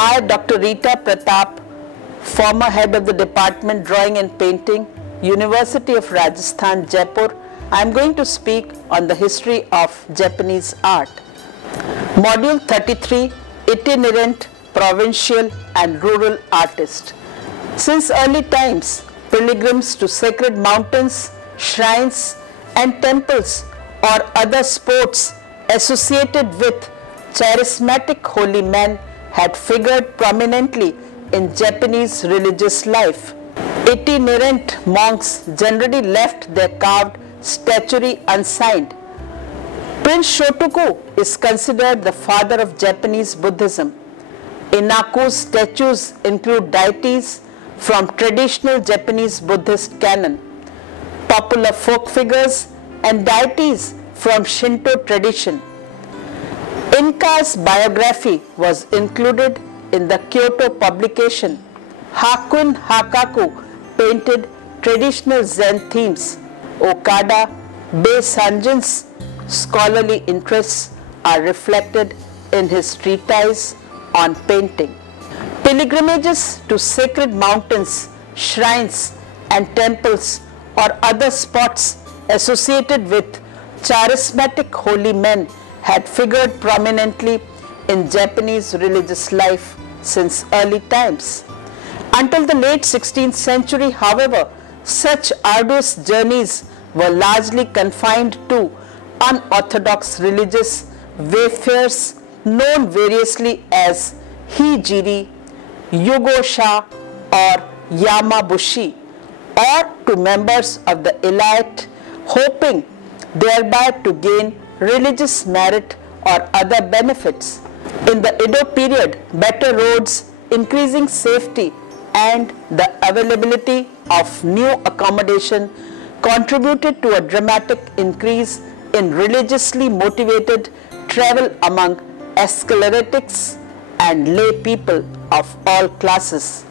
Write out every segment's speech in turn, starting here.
I, Dr. Rita Pratap, former head of the Department Drawing and Painting, University of Rajasthan, Jaipur, I am going to speak on the history of Japanese art. Module 33, Itinerant, Provincial and Rural Artist. Since early times, pilgrims to sacred mountains, shrines and temples or other sports associated with charismatic holy men had figured prominently in Japanese religious life. Itinerant monks generally left their carved statuary unsigned. Prince Shotoku is considered the father of Japanese Buddhism. Inaku's statues include deities from traditional Japanese Buddhist canon, popular folk figures and deities from Shinto tradition. Inka's biography was included in the Kyoto publication. Hakun Hakaku painted traditional Zen themes. Okada Beisanjin's scholarly interests are reflected in his treatise on painting. Pilgrimages to sacred mountains, shrines and temples or other spots associated with charismatic holy men had figured prominently in Japanese religious life since early times. Until the late 16th century, however, such arduous journeys were largely confined to unorthodox religious wayfarers known variously as hijiri, yugosha or yamabushi, or to members of the elite hoping thereby to gain religious merit or other benefits. In the Edo period, better roads, increasing safety and the availability of new accommodation contributed to a dramatic increase in religiously motivated travel among scholarics and lay people of all classes.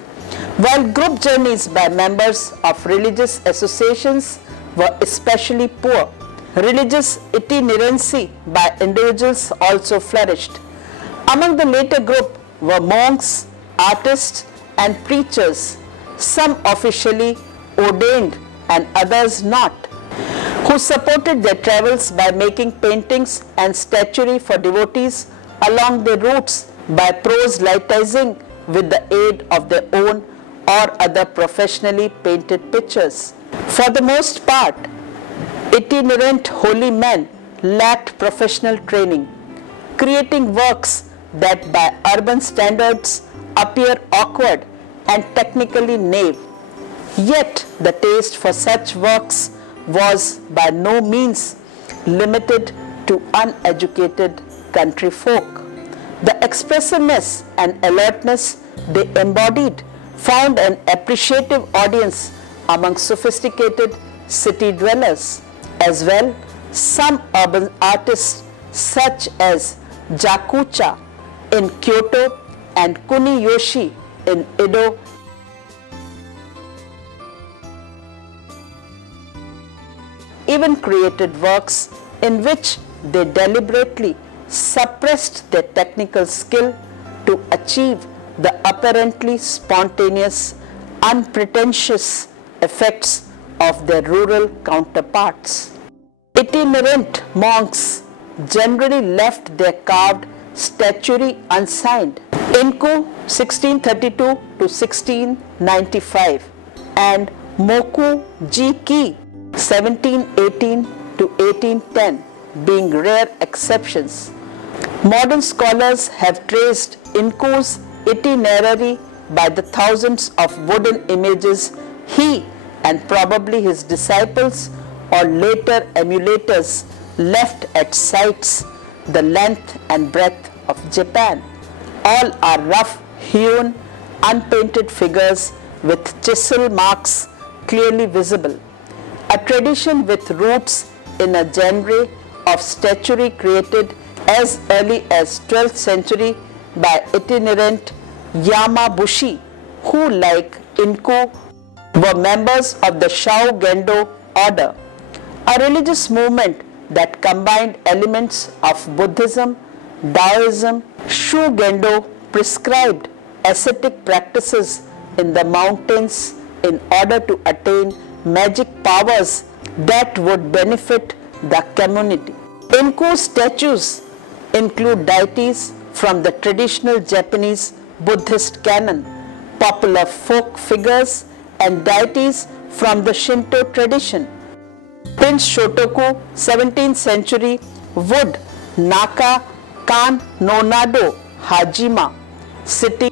While group journeys by members of religious associations were especially poor, religious itinerancy by individuals also flourished. Among the later group were monks, artists and preachers, some officially ordained and others not, who supported their travels by making paintings and statuary for devotees along their routes by proselytizing with the aid of their own or other professionally painted pictures. For the most part, itinerant holy men lacked professional training, creating works that by urban standards appear awkward and technically naive. Yet the taste for such works was by no means limited to uneducated country folk. The expressiveness and alertness they embodied found an appreciative audience among sophisticated city dwellers. As well, some urban artists such as Jakucha in Kyoto and Kuniyoshi in Edo even created works in which they deliberately suppressed their technical skill to achieve the apparently spontaneous, unpretentious effects of their rural counterparts. Itinerant monks generally left their carved statuary unsigned. Inku 1632 to 1695 and Moku Ji-ki 1718 to 1810 being rare exceptions. Modern scholars have traced Inku's itinerary by the thousands of wooden images he and probably his disciples or later emulators left at sites the length and breadth of Japan. All are rough hewn, unpainted figures with chisel marks clearly visible. A tradition with roots in a genre of statuary created as early as 12th century by itinerant Yamabushi, who like Inku were members of the Shao Gendo order, a religious movement that combined elements of Buddhism, Taoism. Shu Gendo prescribed ascetic practices in the mountains in order to attain magic powers that would benefit the community. Inku's statues include deities from the traditional Japanese Buddhist canon, popular folk figures, and deities from the Shinto tradition. Prince Shotoku, 17th century, wood Naka Kan no Nado Hajima city.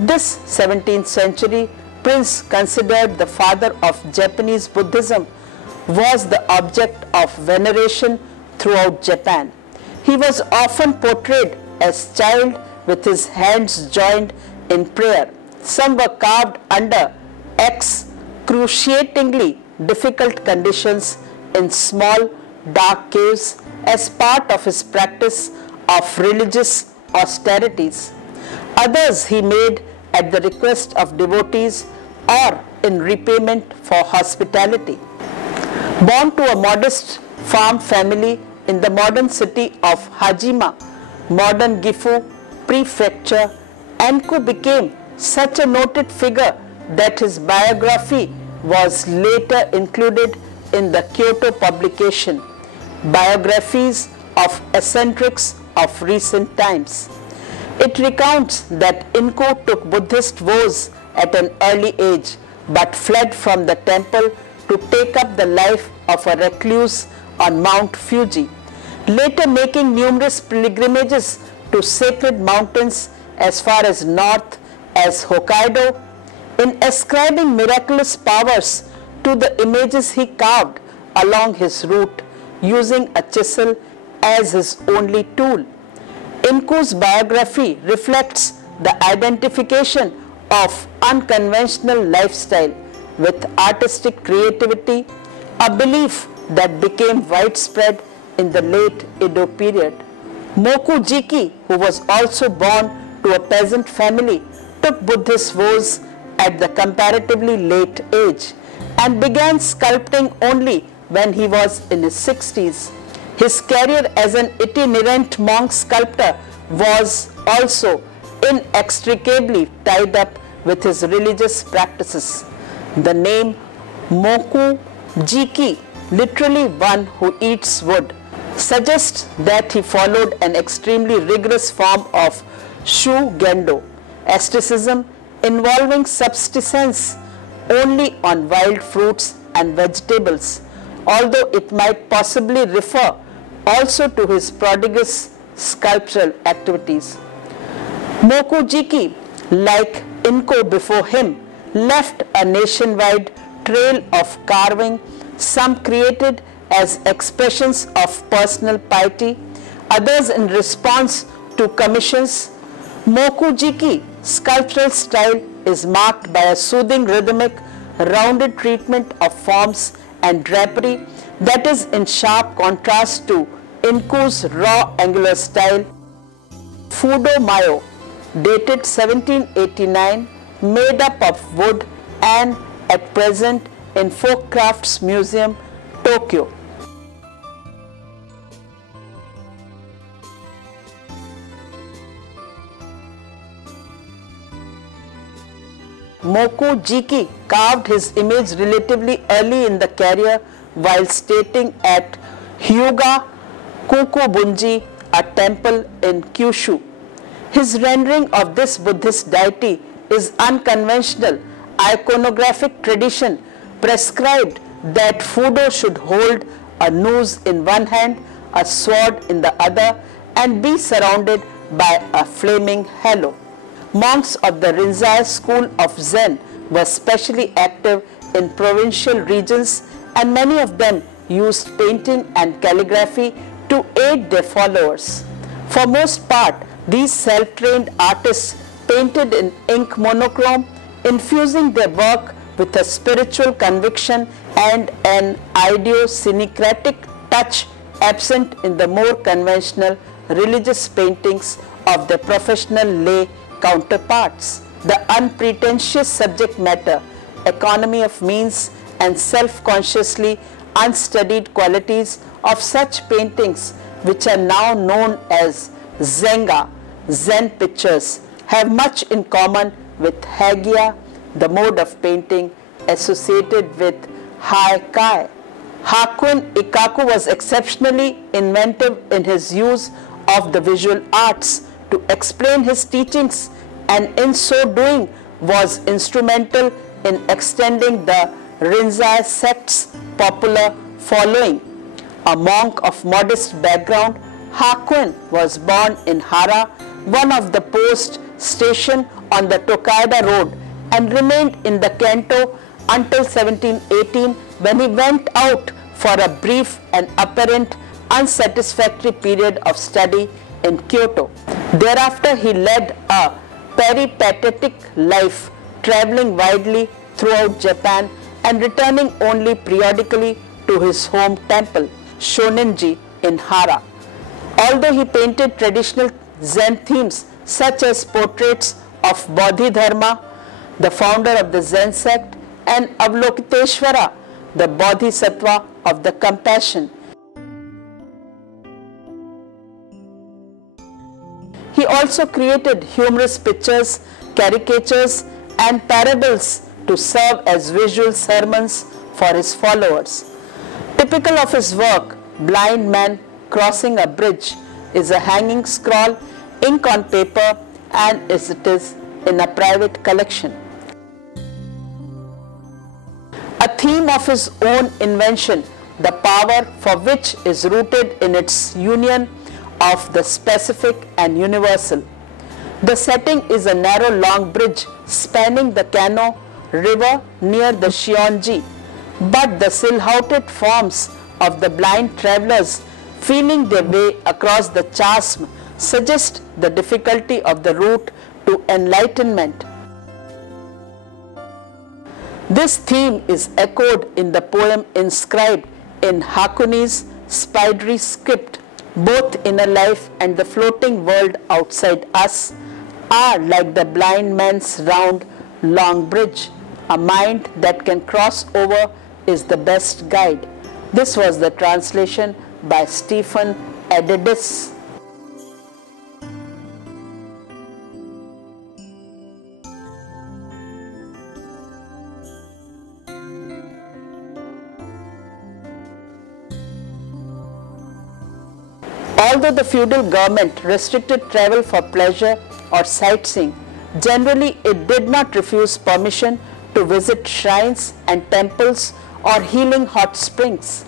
This 17th century prince, considered the father of Japanese Buddhism, was the object of veneration throughout Japan. He was often portrayed as child with his hands joined in prayer. Some were carved under excruciatingly difficult conditions in small dark caves as part of his practice of religious austerities. Others he made at the request of devotees or in repayment for hospitality. Born to a modest farm family in the modern city of Hajima, modern Gifu Prefecture, Enku became such a noted figure that his biography was later included in the Kyoto publication, Biographies of Eccentrics of Recent Times. It recounts that Inko took Buddhist vows at an early age, but fled from the temple to take up the life of a recluse on Mount Fuji, later making numerous pilgrimages to sacred mountains as far as north as Hokkaido. In ascribing miraculous powers to the images he carved along his route, using a chisel as his only tool. Inku's biography reflects the identification of unconventional lifestyle with artistic creativity, a belief that became widespread in the late Edo period. Mokujiki, who was also born to a peasant family, took Buddhist vows at the comparatively late age and began sculpting only when he was in his 60s. His career as an itinerant monk sculptor was also inextricably tied up with his religious practices. The name Mokujiki, literally one who eats wood, suggests that he followed an extremely rigorous form of Shugendo, asceticism involving subsistence only on wild fruits and vegetables, although it might possibly refer also to his prodigious sculptural activities. Mokujiki, like Inko before him, left a nationwide trail of carving, some created as expressions of personal piety, others in response to commissions. Mokujiki sculptural style is marked by a soothing, rhythmic, rounded treatment of forms and drapery that is in sharp contrast to Inku's raw angular style. Fudo Myoo, dated 1789, made up of wood and at present in Folk Crafts Museum, Tokyo. Mokujiki carved his image relatively early in the career while staying at Hyuga Kukubunji, a temple in Kyushu. His rendering of this Buddhist deity is unconventional. Iconographic tradition prescribed that Fudo should hold a noose in one hand, a sword in the other, and be surrounded by a flaming halo. Monks of the Rinzai school of Zen were specially active in provincial regions, and many of them used painting and calligraphy to aid their followers. For most part, these self-trained artists painted in ink monochrome, infusing their work with a spiritual conviction and an idiosyncratic touch absent in the more conventional religious paintings of their professional lay counterparts. The unpretentious subject matter, economy of means, and self-consciously unstudied qualities of such paintings, which are now known as Zenga, Zen pictures, have much in common with Hagia, the mode of painting associated with Haikai. Hakuin Ikaku was exceptionally inventive in his use of the visual arts to explain his teachings, and in so doing was instrumental in extending the Rinzai sect's popular following. A monk of modest background, Hakuin was born in Hara, one of the post stations on the Tokaido Road, and remained in the Kanto until 1718, when he went out for a brief and apparent unsatisfactory period of study in Kyoto. Thereafter he led a peripatetic life, traveling widely throughout Japan and returning only periodically to his home temple, Shoninji in Hara. Although he painted traditional Zen themes such as portraits of Bodhidharma, the founder of the Zen sect, and Avalokiteshvara, the Bodhisattva of the compassion, he also created humorous pictures, caricatures, and parables to serve as visual sermons for his followers. Typical of his work, Blind Man Crossing a Bridge, is a hanging scroll, ink on paper, and it is in a private collection. A theme of his own invention, the power for which is rooted in its union of the specific and universal. The setting is a narrow long bridge spanning the Kano River near the Shionji, but the silhouetted forms of the blind travelers feeling their way across the chasm suggest the difficulty of the route to enlightenment. This theme is echoed in the poem inscribed in Hakuin's spidery script. Both inner life and the floating world outside us are like the blind man's round, long bridge. A mind that can cross over is the best guide. This was the translation by Stephen Edidis. Although the feudal government restricted travel for pleasure or sightseeing, generally it did not refuse permission to visit shrines and temples or healing hot springs.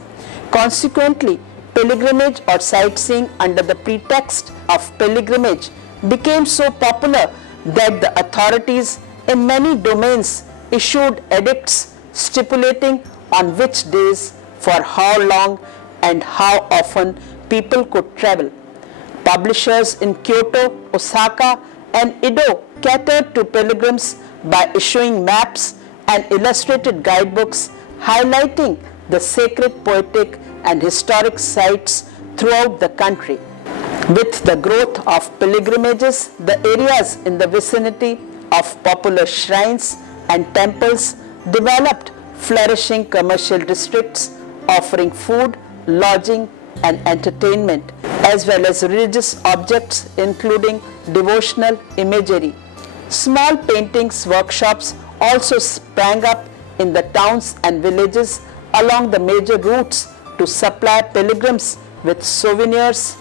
Consequently, pilgrimage or sightseeing under the pretext of pilgrimage became so popular that the authorities in many domains issued edicts stipulating on which days, for how long, and how often people could travel. Publishers in Kyoto, Osaka, and Edo catered to pilgrims by issuing maps and illustrated guidebooks highlighting the sacred, poetic, and historic sites throughout the country. With the growth of pilgrimages, the areas in the vicinity of popular shrines and temples developed flourishing commercial districts offering food, lodging, and entertainment, as well as religious objects including devotional imagery. Small paintings workshops also sprang up in the towns and villages along the major routes to supply pilgrims with souvenirs.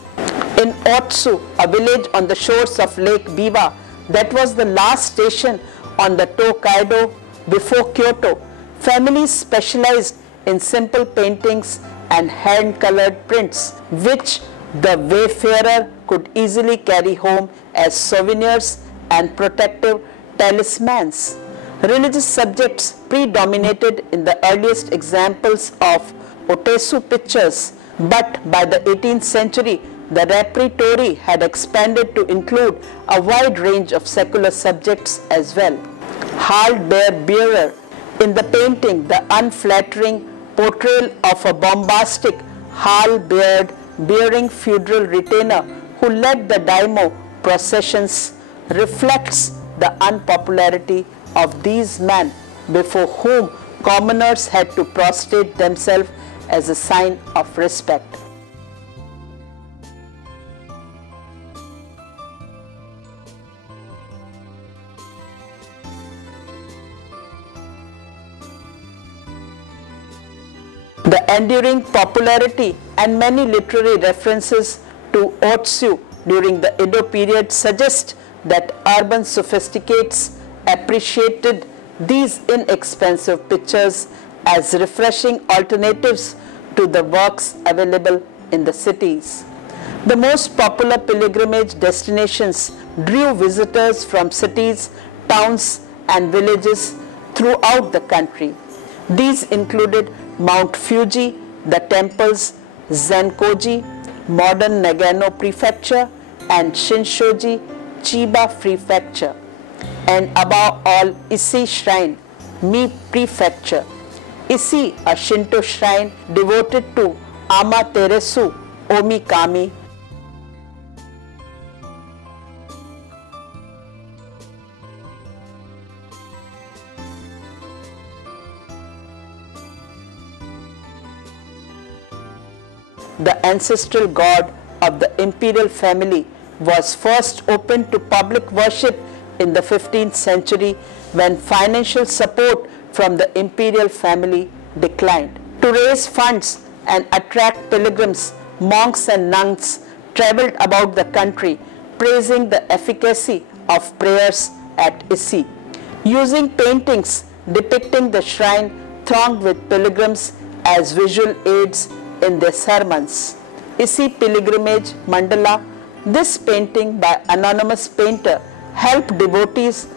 In Otsu, a village on the shores of Lake Biwa that was the last station on the Tokaido before Kyoto, families specialized in simple paintings and hand-colored prints, which the wayfarer could easily carry home as souvenirs and protective talismans. Religious subjects predominated in the earliest examples of Otesu pictures, but by the 18th century, the repertory had expanded to include a wide range of secular subjects as well. Hard bear bearer. In the painting, the unflattering portrayal of a bombastic, hall-beard bearing feudal retainer who led the daimyo processions reflects the unpopularity of these men before whom commoners had to prostrate themselves as a sign of respect. The enduring popularity and many literary references to Otsu during the Edo period suggest that urban sophisticates appreciated these inexpensive pictures as refreshing alternatives to the works available in the cities. The most popular pilgrimage destinations drew visitors from cities, towns, and villages throughout the country. These included Mount Fuji, the temples Zenkoji, modern Nagano Prefecture, and Shinshoji, Chiba Prefecture, and above all Ise Shrine, Mie Prefecture. Ise, a Shinto shrine devoted to Amaterasu Omikami. The ancestral god of the imperial family was first opened to public worship in the 15th century when financial support from the imperial family declined. To raise funds and attract pilgrims, monks and nuns traveled about the country praising the efficacy of prayers at Ise, using paintings depicting the shrine thronged with pilgrims as visual aids in their sermons. Ise Pilgrimage Mandala, this painting by anonymous painter helped devotees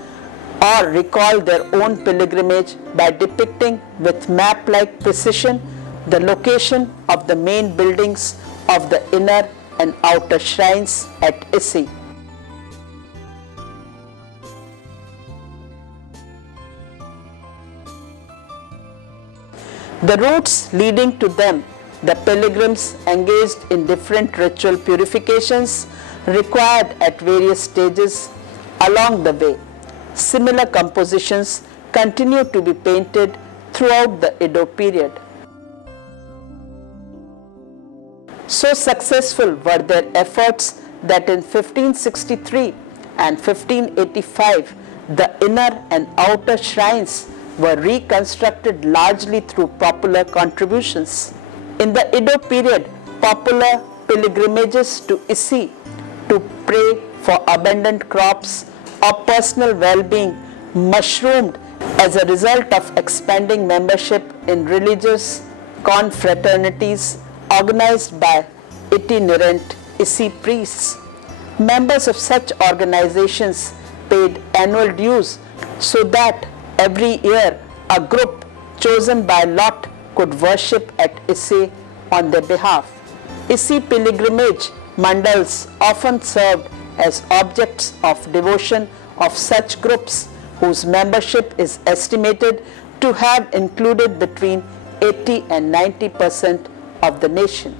or recall their own pilgrimage by depicting with map-like precision the location of the main buildings of the inner and outer shrines at Ise. The routes leading to them, the pilgrims engaged in different ritual purifications required at various stages along the way. Similar compositions continue to be painted throughout the Edo period. So successful were their efforts that in 1563 and 1585, the inner and outer shrines were reconstructed largely through popular contributions. In the Edo period, popular pilgrimages to Ise to pray for abundant crops or personal well-being mushroomed as a result of expanding membership in religious confraternities organized by itinerant Ise priests. Members of such organizations paid annual dues so that every year a group chosen by lot could worship at Ise on their behalf. Ise pilgrimage mandals often served as objects of devotion of such groups whose membership is estimated to have included between 80 and 90% of the nation.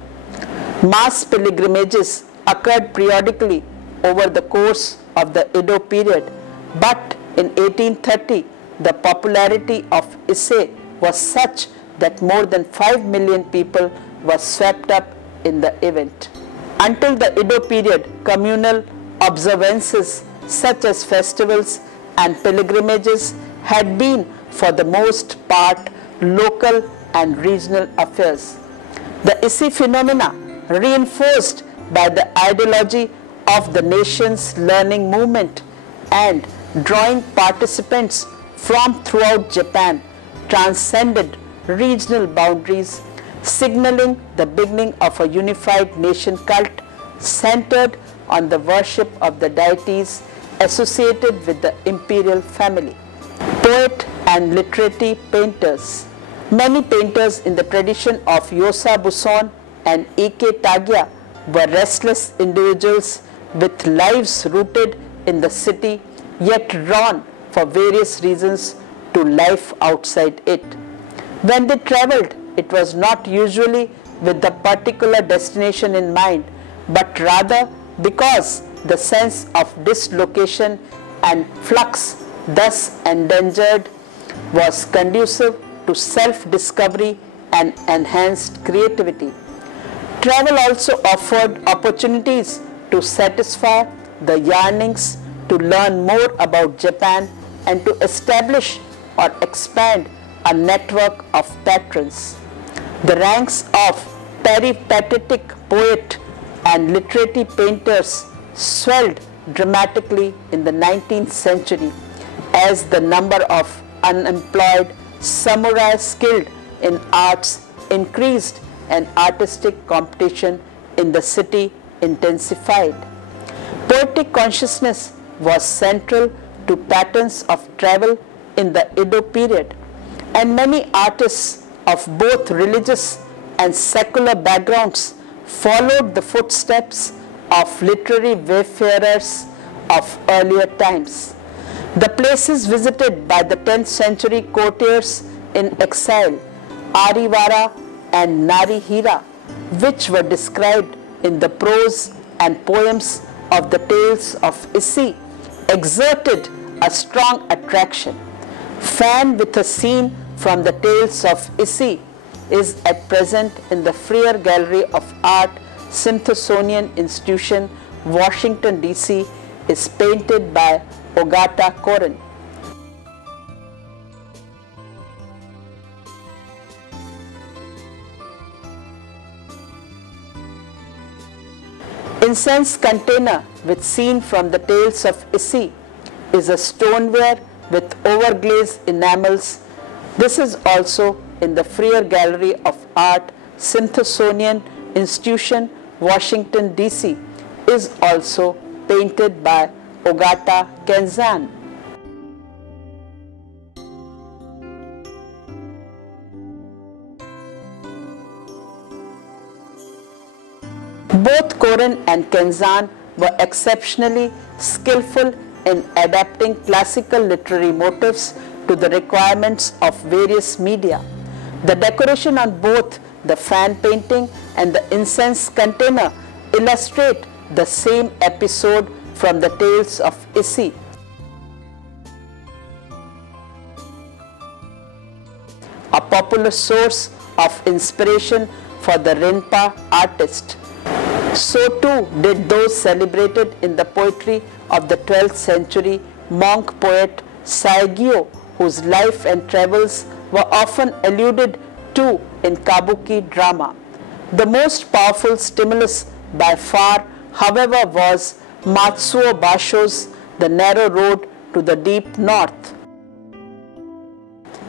Mass pilgrimages occurred periodically over the course of the Edo period, but in 1830 the popularity of Ise was such that more than 5 million people were swept up in the event. Until the Edo period, communal observances such as festivals and pilgrimages had been for the most part local and regional affairs. The Ise phenomena, reinforced by the ideology of the nation's learning movement and drawing participants from throughout Japan, transcended regional boundaries, signaling the beginning of a unified nation cult centered on the worship of the deities associated with the imperial family. Poet and literary painters. Many painters in the tradition of Yosa Buson and Ike Tagya were restless individuals with lives rooted in the city yet drawn for various reasons to life outside it. When they traveled, it was not usually with the particular destination in mind, but rather because the sense of dislocation and flux thus endangered was conducive to self-discovery and enhanced creativity. Travel also offered opportunities to satisfy the yearnings to learn more about Japan and to establish or expand a network of patrons. The ranks of peripatetic poet and literary painters swelled dramatically in the 19th century as the number of unemployed samurai skilled in arts increased and artistic competition in the city intensified. Poetic consciousness was central to patterns of travel in the Edo period, and many artists of both religious and secular backgrounds followed the footsteps of literary wayfarers of earlier times. The places visited by the 10th century courtiers in exile, Arivara and Narihira, which were described in the prose and poems of the Tales of Ise, exerted a strong attraction. Fan with a scene from the Tales of Ise is at present in the Freer Gallery of Art, Smithsonian Institution, Washington, D.C., is painted by Ogata Koren. Incense container with scene from the Tales of Ise is a stoneware with overglazed enamels. This is also in the Freer Gallery of Art, Smithsonian Institution, Washington, D.C., is also painted by Ogata Kenzan. Both Koren and Kenzan were exceptionally skillful in adapting classical literary motifs to the requirements of various media. The decoration on both the fan painting and the incense container illustrate the same episode from the Tales of Ise. A popular source of inspiration for the Rinpa artist. So too did those celebrated in the poetry of the 12th century monk poet Saigyo, whose life and travels were often alluded to in kabuki drama. The most powerful stimulus by far, however, was Matsuo Basho's The Narrow Road to the Deep North,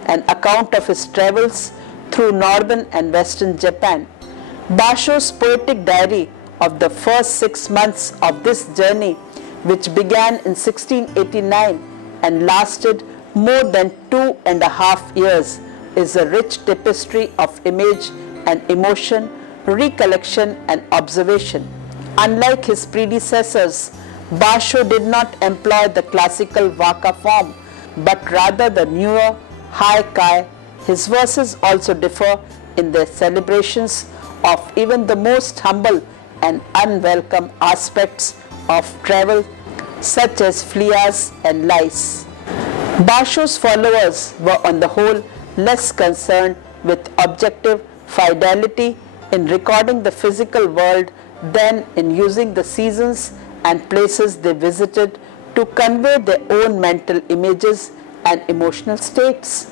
an account of his travels through northern and western Japan. Basho's poetic diary of the first 6 months of this journey, which began in 1689 and lasted more than 2.5 years, is a rich tapestry of image and emotion, recollection and observation. Unlike his predecessors, Basho did not employ the classical waka form, but rather the newer haikai. His verses also differ in their celebrations of even the most humble and unwelcome aspects of travel, such as fleas and lice. Basho's followers were on the whole less concerned with objective fidelity in recording the physical world than in using the seasons and places they visited to convey their own mental images and emotional states.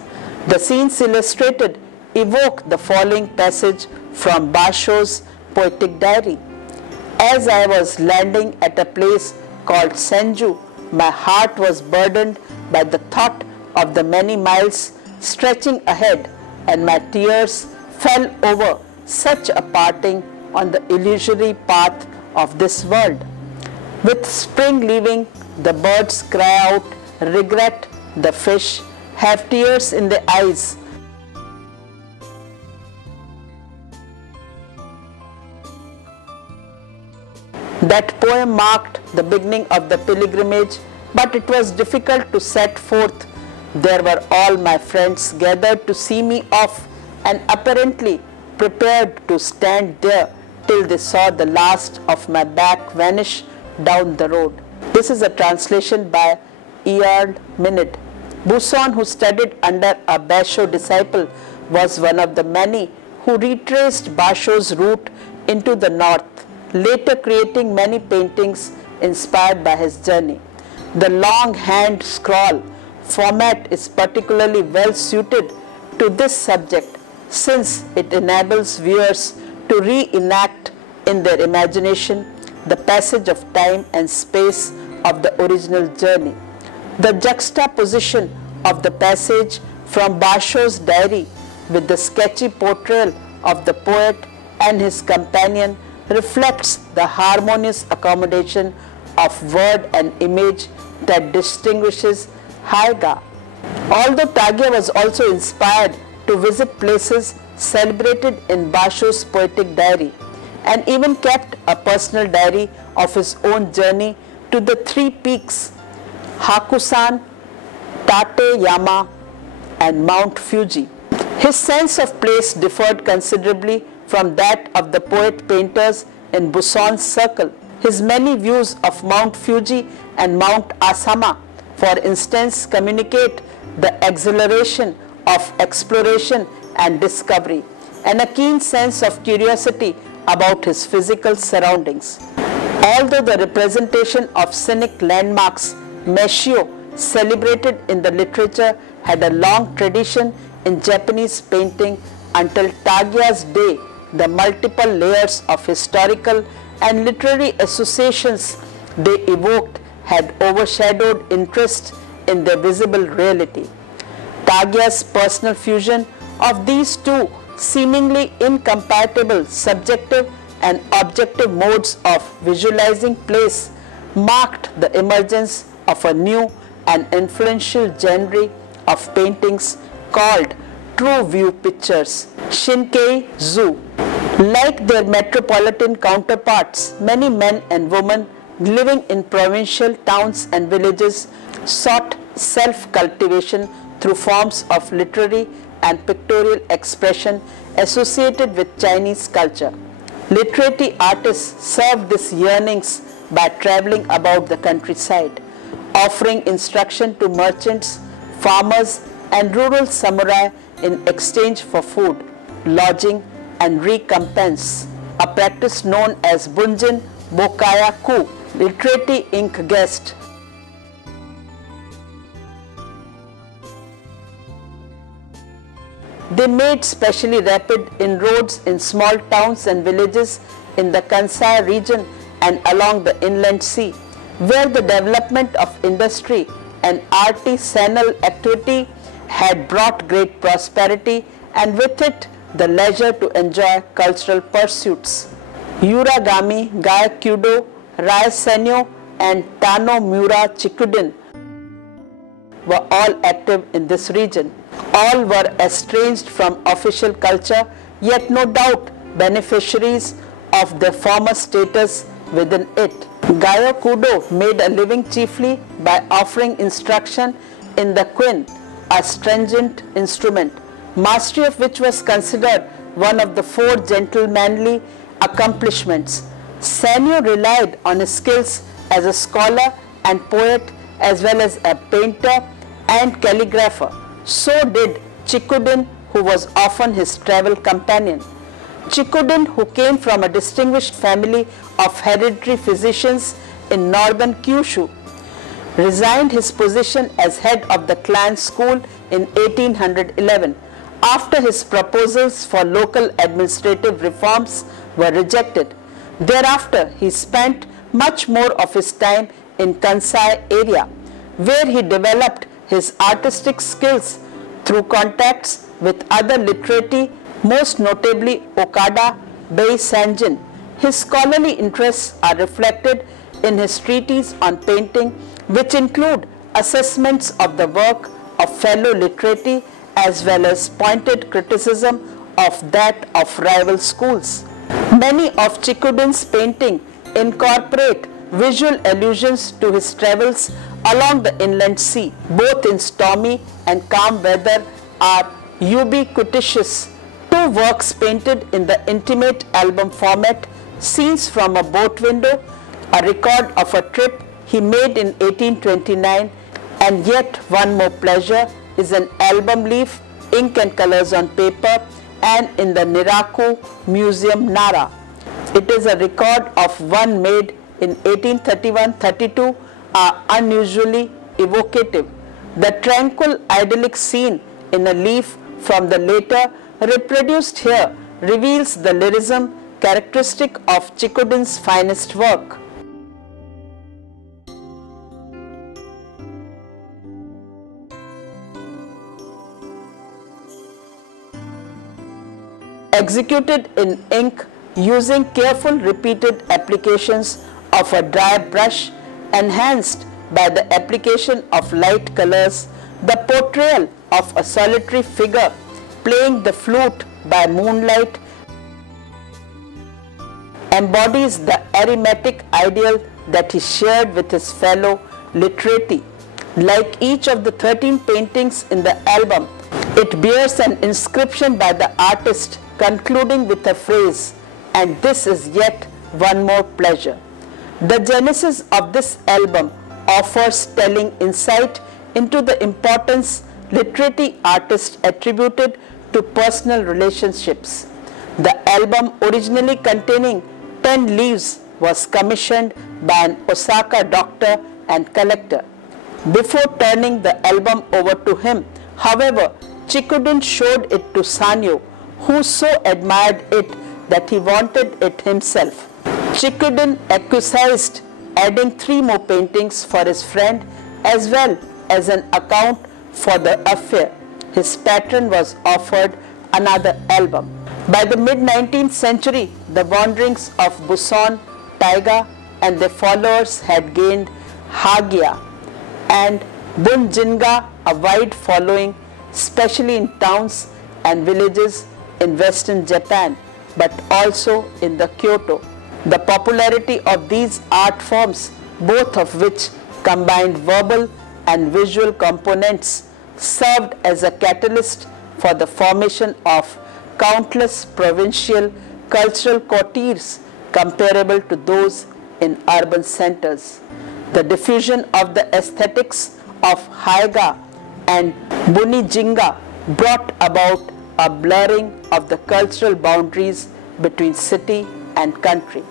The scenes illustrated evoke the following passage from Basho's poetic diary. As I was landing at a place called Senju, my heart was burdened by the thought of the many miles stretching ahead, and my tears fell over such a parting on the illusory path of this world. With spring leaving, the birds cry out regret, the fish have tears in their eyes. That poem marked the beginning of the pilgrimage, but it was difficult to set forth. There were all my friends gathered to see me off and apparently prepared to stand there till they saw the last of my back vanish down the road. This is a translation by Earl Minid. Buson, who studied under a Basho disciple, was one of the many who retraced Basho's route into the north, later creating many paintings inspired by his journey. The long hand scroll format is particularly well suited to this subject since it enables viewers to reenact in their imagination the passage of time and space of the original journey. The juxtaposition of the passage from Basho's diary with the sketchy portrayal of the poet and his companion reflects the harmonious accommodation of word and image that distinguishes Haiga. Although Tagya was also inspired to visit places celebrated in Basho's poetic diary and even kept a personal diary of his own journey to the three peaks, Hakusan, Tateyama, and Mount Fuji. His sense of place differed considerably from that of the poet-painters in Buson's circle. His many views of Mount Fuji and Mount Asama, for instance, communicate the exhilaration of exploration and discovery, and a keen sense of curiosity about his physical surroundings. Although the representation of scenic landmarks, Myoo, celebrated in the literature, had a long tradition in Japanese painting, until Tagya's day, the multiple layers of historical and literary associations they evoked had overshadowed interest in their visible reality. Tagya's personal fusion of these two seemingly incompatible subjective and objective modes of visualizing place marked the emergence of a new and influential genre of paintings called true view pictures, Shinkei-zu. Like their metropolitan counterparts, many men and women living in provincial towns and villages sought self-cultivation through forms of literary and pictorial expression associated with Chinese culture. Literary artists served these yearnings by traveling about the countryside, offering instruction to merchants, farmers, and rural samurai in exchange for food, lodging, and recompense, a practice known as Bunjin Bokaya Ku, literary ink guest. They made specially rapid inroads in small towns and villages in the Kansai region and along the inland sea, where the development of industry and artisanal activity had brought great prosperity, and with it the leisure to enjoy cultural pursuits. Yuragami, Gaikyudo, Raisenyo, and Tano Mura Chikuden were all active in this region. All were estranged from official culture, yet no doubt beneficiaries of their former status within it. Gyakudo made a living chiefly by offering instruction in the quin, a stringent instrument, mastery of which was considered one of the four gentlemanly accomplishments. Senyo relied on his skills as a scholar and poet as well as a painter and calligrapher. So did Chikuden, who was often his travel companion. Chikuden, who came from a distinguished family of hereditary physicians in northern Kyushu, resigned his position as head of the clan school in 1811 after his proposals for local administrative reforms were rejected. Thereafter, he spent much more of his time in Kansai area, where he developed his artistic skills through contacts with other literati, most notably Okada Bei-sanjin. His scholarly interests are reflected in his treatises on painting, which include assessments of the work of fellow literati as well as pointed criticism of that of rival schools. Many of Chikuden's paintings incorporate visual allusions to his travels along the inland sea, both in stormy and calm weather, are ubiquitous. Two works painted in the intimate album format, Scenes from a Boat Window, a record of a trip he made in 1829, and yet one more pleasure is an album leaf, ink and colors on paper, and in the Niraku Museum, Nara. It is a record of one made in 1831-32 are unusually evocative. The tranquil idyllic scene in a leaf from the later reproduced here reveals the lyrism characteristic of Chikudin's finest work. Executed in ink using careful repeated applications of a dry brush, enhanced by the application of light colors, the portrayal of a solitary figure playing the flute by moonlight embodies the arithmetic ideal that he shared with his fellow literati. Like each of the 13 paintings in the album, it bears an inscription by the artist concluding with a phrase, "And this is yet one more pleasure." The genesis of this album offers telling insight into the importance literary artists attributed to personal relationships. The album, originally containing 10 leaves, was commissioned by an Osaka doctor and collector. Before turning the album over to him, however, Chikudin showed it to Sanyo, who so admired it that he wanted it himself. Chikudin acquiesced, adding 3 more paintings for his friend as well as an account for the affair. His patron was offered another album. By the mid-19th century, the wanderings of Buson, Taiga and their followers had gained Hagya and Bunjinga a wide following, especially in towns and villages in western Japan, but also in the Kyoto. The popularity of these art forms, both of which combined verbal and visual components, served as a catalyst for the formation of countless provincial cultural quartiers comparable to those in urban centers. The diffusion of the aesthetics of Haiga and Bunijinga brought about a blurring of the cultural boundaries between city and country.